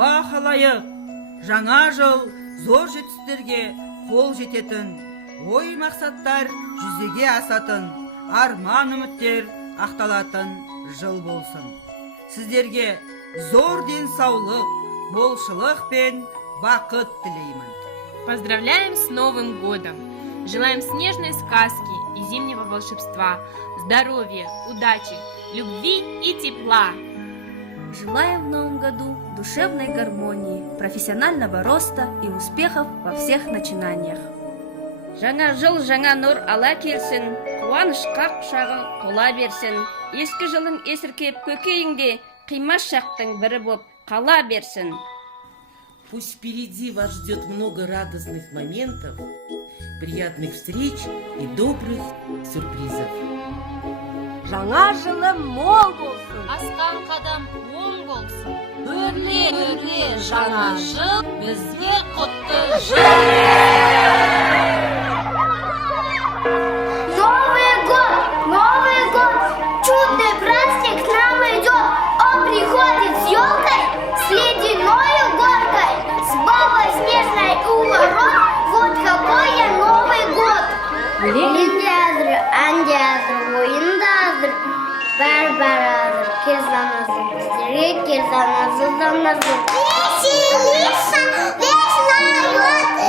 уа халайық, жаңа жыл зор жетістіктерге қол жететін, ой мақсаттар жүзеге асатын, арман үміттер ақталатын жыл болсын. Сіздерге зор денсаулық, молшылық пен бақыт тілеймін. Поздравляем с Новым годом! Желаем снежной сказки и зимнего волшебства, здоровья, удачи, любви и тепла. Желаем в Новом году душевной гармонии, профессионального роста и успехов во всех начинаниях. Жаңа жыл жаңа нұр ала келсін, қуанышқа құшағың тола берсін. Ескі жылың есіркеп көкейіңде, қимас шақтың бірі боп қала берсін. Пусть впереди вас ждет много радостных моментов, приятных встреч и добрых сюрпризов. Жаңа жылы мол болсын. Асқан қадам оң болсын. Өрле жаңа жыл бізге құтты жыл. Новый год, чудный праздник к нам идет. Он приходит с елкой, с ледяной горкой, с бабой снежной у ворот. Вот какой Новый год. Елінде әзір, әнде әзір, ойында әзір, бәрі әзір, кезданазы, Веселиться весь народ.